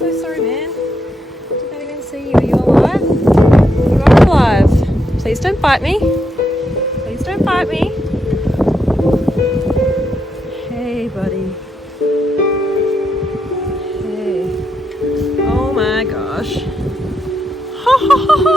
So sorry, man. Did not even see you. Are you alive? You are alive. Please don't bite me. Please don't bite me. Hey, buddy. Hey. Oh my gosh. Ha ha ha